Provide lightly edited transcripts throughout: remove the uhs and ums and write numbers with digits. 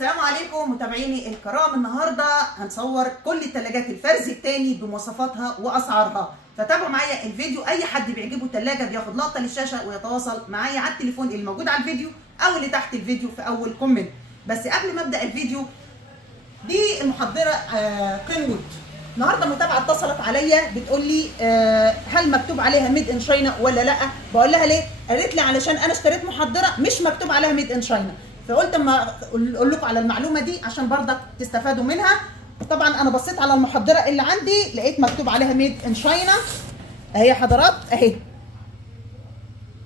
السلام عليكم متابعيني الكرام. النهارده هنصور كل الثلاجات الفرز الثاني بمواصفاتها واسعارها، فتابعوا معايا الفيديو. اي حد بيعجبه ثلاجه بياخد لقطه للشاشه ويتواصل معايا على التليفون اللي موجود على الفيديو او اللي تحت الفيديو في اول كومنت. بس قبل ما ابدا الفيديو، دي المحضره قنوت. النهارده متابعه اتصلت عليا بتقول لي هل مكتوب عليها ميد ان شاينا ولا لا؟ بقول لها ليه؟ قالت لي علشان انا اشتريت محضره مش مكتوب عليها ميد ان شاينا، فقلت اما اقول لكم على المعلومه دي عشان برضك تستفادوا منها. طبعا انا بصيت على المحضره اللي عندي لقيت مكتوب عليها ميد ان شاينا اهي يا حضرات اهي.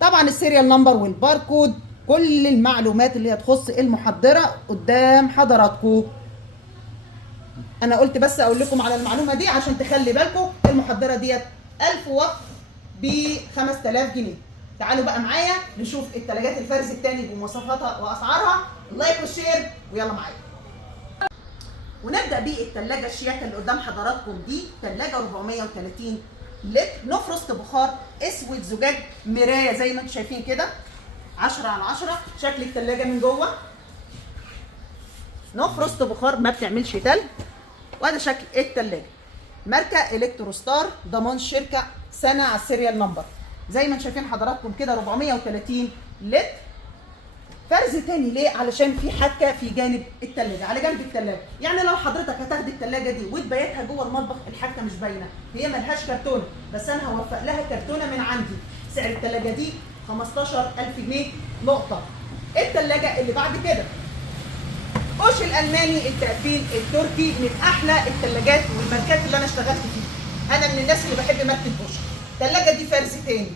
طبعا السيريال نمبر والباركود، كل المعلومات اللي هتخص المحضره قدام حضراتكم. انا قلت بس اقول لكم على المعلومه دي عشان تخلي بالكم. المحضره ديت 1000 واط ب 5000 جنيه. تعالوا بقى معايا نشوف الثلاجات الفرز الثاني بمواصفاتها واسعارها. لايك وشير ويلا معايا. ونبدا بالثلاجه الشياكه اللي قدام حضراتكم دي. ثلاجه 430 لتر نو فروست بخار اسود زجاج مرايه زي ما انتم شايفين كده 10 على 10. شكل الثلاجه من جوه نو فروست بخار ما بتعملش تلج. وهذا شكل الثلاجه. ماركه الكتروستار، ضمان شركه، سنه على السيريال نمبر زي ما انتم شايفين حضراتكم كده. 430 لتر فرز تاني. ليه؟ علشان في حكه في جانب الثلاجه، على جنب الثلاجه. يعني لو حضرتك هتاخدي الثلاجه دي وتبيتها جوه المطبخ الحكه مش باينه، هي ملهاش كرتونه، بس انا هوفق لها كرتونه من عندي. سعر الثلاجه دي 15000 جنيه نقطه. الثلاجه اللي بعد كده بوش الالماني التقفيل التركي، من احلى الثلاجات والماركات اللي انا اشتغلت فيها. انا من الناس اللي بحب ماركه بوش. الثلاجه دي فرز تاني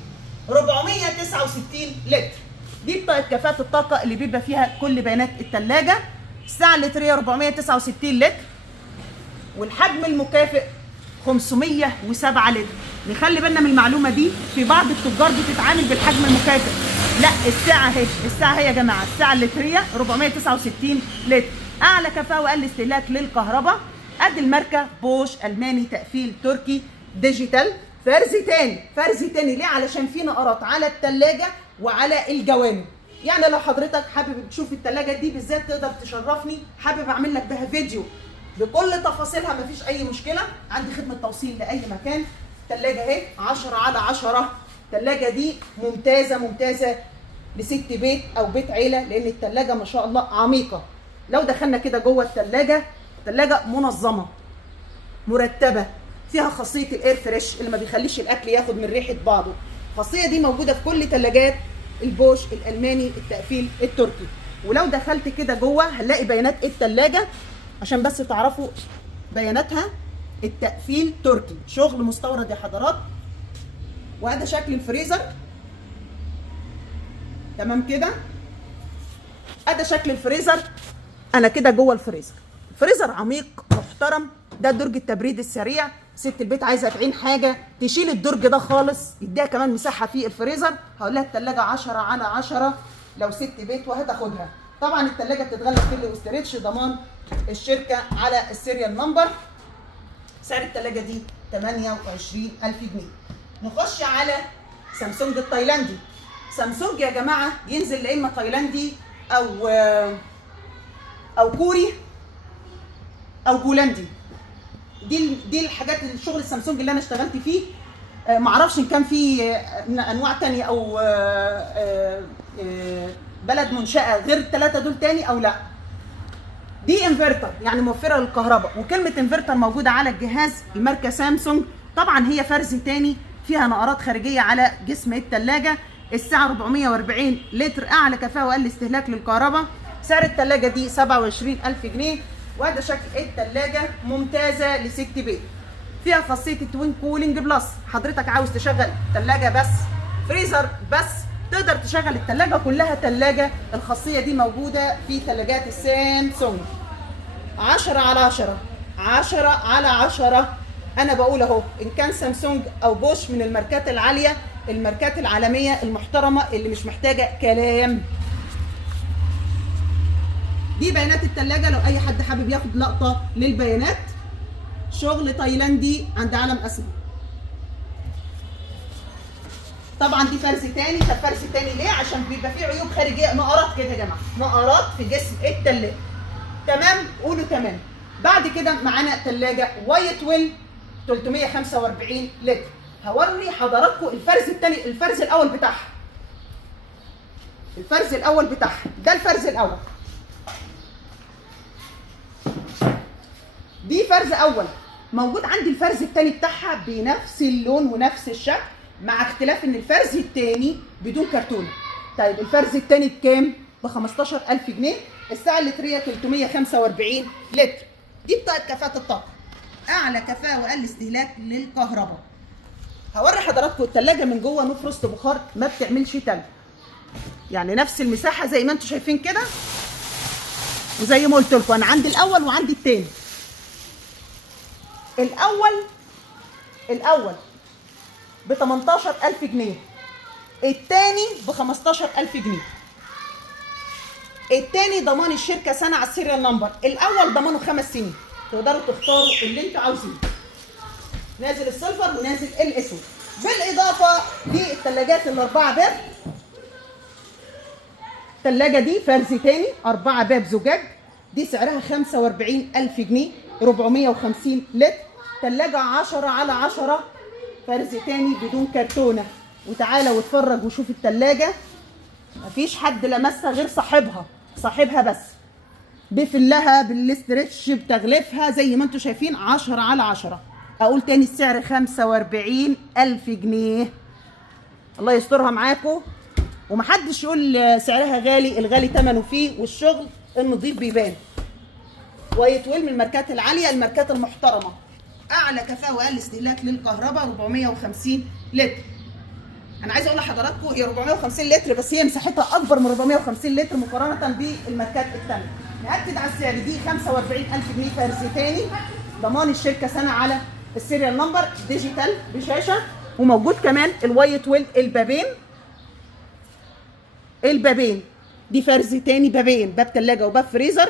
469 لتر. دي بطاقه كفاءه الطاقه اللي بيبقى فيها كل بيانات الثلاجه. السعه اللتريه 469 لتر، والحجم المكافئ 507 لتر. نخلي بالنا من المعلومه دي، في بعض التجار بتتعامل بالحجم المكافئ. لا، السعه اهي، السعه اهي يا جماعه. السعه اللتريه 469 لتر، اعلى كفاءه واقل استهلاك للكهرباء. ادي الماركه بوش الماني تقفيل تركي ديجيتال. فرز تاني، فرز تاني. ليه؟ علشان في نقرات على الثلاجه وعلى الجوانب. يعني لو حضرتك حابب تشوف الثلاجه دي بالذات تقدر تشرفني، حابب اعمل لك بها فيديو بكل تفاصيلها مفيش اي مشكله. عندي خدمه توصيل لاي مكان. الثلاجه اهي 10 على 10. الثلاجه دي ممتازه ممتازه لست بيت او بيت عيله، لان الثلاجه ما شاء الله عميقه. لو دخلنا كده جوه الثلاجه، الثلاجه منظمه مرتبه، فيها خاصيه الاير فريش اللي ما بيخليش الاكل ياخد من ريحه بعضه. الخاصيه دي موجوده في كل ثلاجات البوش الالماني التقفيل التركي. ولو دخلت كده جوه هنلاقي بيانات الثلاجه عشان بس تعرفوا بياناتها. التقفيل تركي، شغل مستورد يا حضرات. وهذا شكل الفريزر تمام كده. هذا شكل الفريزر. انا كده جوه الفريزر. فريزر عميق محترم. ده درج التبريد السريع. ست البيت عايزه تعين حاجه تشيل الدرج ده خالص، يديها كمان مساحه في الفريزر. هقول لها الثلاجه 10 على 10 لو ست بيت وهتاخدها. طبعا الثلاجه بتتغلف فيل واستريتش، ضمان الشركه على السيريال نمبر. سعر الثلاجه دي 28000 جنيه. نخش على سامسونج التايلاندي. سامسونج يا جماعه ينزل لا اما تايلاندي او كوري او بولندي. دي الحاجات الشغل السامسونج اللي انا اشتغلت فيه. معرفش ان كان في انواع تانية او بلد منشأة غير الثلاثه دول تاني او لا. دي انفرتر يعني موفره للكهرباء، وكلمه انفرتر موجوده على الجهاز. الماركه سامسونج. طبعا هي فرز تاني، فيها نقرات خارجيه على جسم الثلاجه. السعه 440 لتر، اعلى كفاءه واقل استهلاك للكهرباء. سعر الثلاجه دي 27000 جنيه. وهذا شكل الثلاجه ممتازه لست بيت. فيها خاصيه التوين كولينج بلس. حضرتك عاوز تشغل ثلاجه بس، فريزر بس، تقدر تشغل الثلاجه كلها ثلاجه. الخاصيه دي موجوده في ثلاجات السامسونج. 10 على 10 10 على 10. انا بقول اهو، ان كان سامسونج او بوش من الماركات العاليه، الماركات العالميه المحترمه اللي مش محتاجه كلام. دي بيانات الثلاجه لو اي حد حابب ياخد لقطه للبيانات. شغل تايلاندي عند علم اسماء. طبعا دي فرز تاني. طب فرز تاني ليه؟ عشان بيبقى فيه عيوب خارجيه، نقرات كده يا جماعه، نقرات في جسم الثلاجه. تمام؟ قولوا تمام. بعد كده معانا ثلاجه وايت ويل 345 لتر. هوري حضراتكم الفرز الثاني، الفرز الاول بتاعها. الفرز الاول بتاعها ده الفرز الاول. دي فرز اول. موجود عندي الفرز الثاني بتاعها بنفس اللون ونفس الشكل، مع اختلاف ان الفرز الثاني بدون كرتونه. طيب الفرز الثاني بكام؟ ب 15000 جنيه. السعه اللتريه 345 لتر. دي بطاقه كفاءه الطاقه، اعلى كفاءه واقل استهلاك للكهرباء. هوري حضراتكم الثلاجه من جوه نو فروست بخار، ما بتعملش تلج. يعني نفس المساحه زي ما انتم شايفين كده، وزي ما قلت لكم انا عندي الاول وعندي الثاني. الاول ب 18000 جنيه، الثاني ب 15000 جنيه. الثاني ضمان الشركه سنه على السيريال نمبر، الاول ضمانه 5 سنين. تقدروا تختاروا اللي انتوا عاوزينه، نازل السيلفر ونازل الاسود. بالاضافه للثلاجات الاربعه باب. الثلاجه دي فرز تاني 4 باب زجاج، دي سعرها 45000 جنيه، 450 لتر. ثلاجه 10/10 فرز تاني بدون كرتونه. وتعالى واتفرج وشوف الثلاجه، مفيش حد لمسها غير صاحبها بس، بفلها بالاسترتش بتغليفها زي ما انتم شايفين 10/10. اقول تاني السعر 45000 جنيه. الله يسترها معاكم ومحدش يقول سعرها غالي، الغالي ثمنه فيه والشغل النظيف بيبان. وايت ويل من الماركات العاليه، الماركات المحترمه، اعلى كفاءه واقل استهلاك للكهرباء 450 لتر. انا عايزه اقول لحضراتكم هي 450 لتر بس هي مساحتها اكبر من 450 لتر مقارنه بالماركات الثانيه. ناكد على السعر، دي 45000 جنيه فرز تاني، ضمان الشركه سنه على السيريال نمبر، ديجيتال بشاشه. وموجود كمان الوايت ويل البابين دي فرز تاني، بابين، باب ثلاجه وباب فريزر،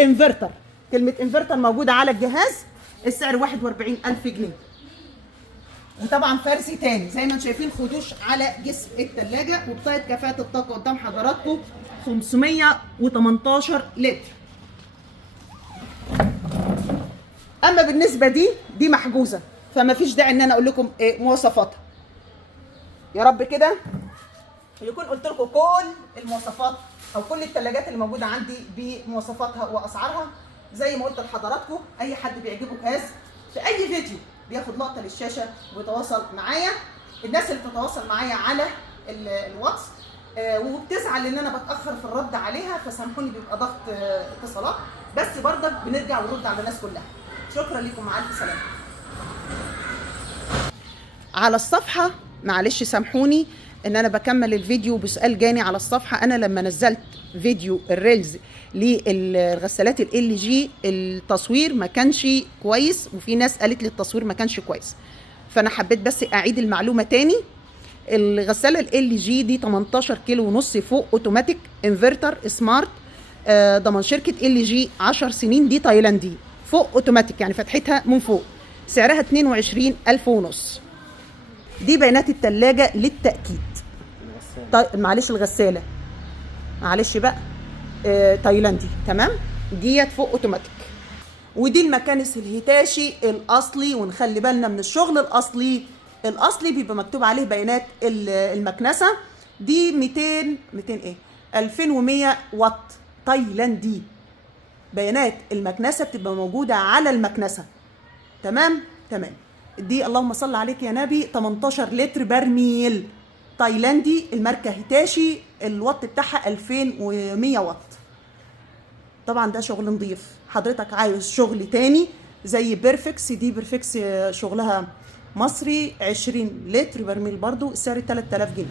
انفرتر. كلمه انفرتر موجوده على الجهاز. السعر 41000 جنيه. وطبعا فرز تاني زي ما انتم شايفين خدوش على جسم الثلاجه. وبطاقه كفاءه الطاقه قدام حضراتكم 518 لتر. اما بالنسبه دي محجوزه، فما فيش داعي ان انا اقول لكم مواصفاتها. يا رب كده يكون قلت لكم كل المواصفات او كل الثلاجات اللي موجوده عندي بمواصفاتها واسعارها. زي ما قلت لحضراتكم اي حد بيعجبه جهاز في اي فيديو بياخد لقطه للشاشه ويتواصل معايا. الناس اللي بتتواصل معايا على الواتس وبتزعل ان انا بتاخر في الرد عليها، فسامحوني بيبقى ضغط اتصالات، بس برضك بنرجع ونرد على الناس كلها. شكرا لكم، مع الف سلامه. على الصفحه معلش سامحوني ان انا بكمل الفيديو بسؤال جاني على الصفحه. انا لما نزلت فيديو الريلز للغسالات ال جي التصوير ما كانش كويس، وفي ناس قالت لي التصوير ما كانش كويس، فانا حبيت بس اعيد المعلومه تاني. الغساله ال جي دي 18 كيلو ونص فوق، اوتوماتيك، انفرتر، سمارت، ضمان شركه ال جي 10 سنين. دي تايلاندي فوق اوتوماتيك يعني فتحتها من فوق. سعرها 22,500 ونص. دي بيانات الثلاجه للتاكيد. معلش الغساله معلش بقى تايلاندي، تمام. ديت فوق اوتوماتيك. ودي المكانس الهيتاشي الاصلي. ونخلي بالنا من الشغل الاصلي بيبقى مكتوب عليه بيانات المكنسه. دي 2100 واط تايلاندي. بيانات المكنسه بتبقى موجوده على المكنسه، تمام. دي اللهم صل عليك يا نبي 18 لتر برميل تايلاندي، الماركه هيتاشي، الوات بتاعها 2100 واط. طبعا ده شغل نظيف. حضرتك عايز شغل تاني زي بيرفكس، دي بيرفكس شغلها مصري 20 لتر برميل برضو، السعر 3000 جنيه.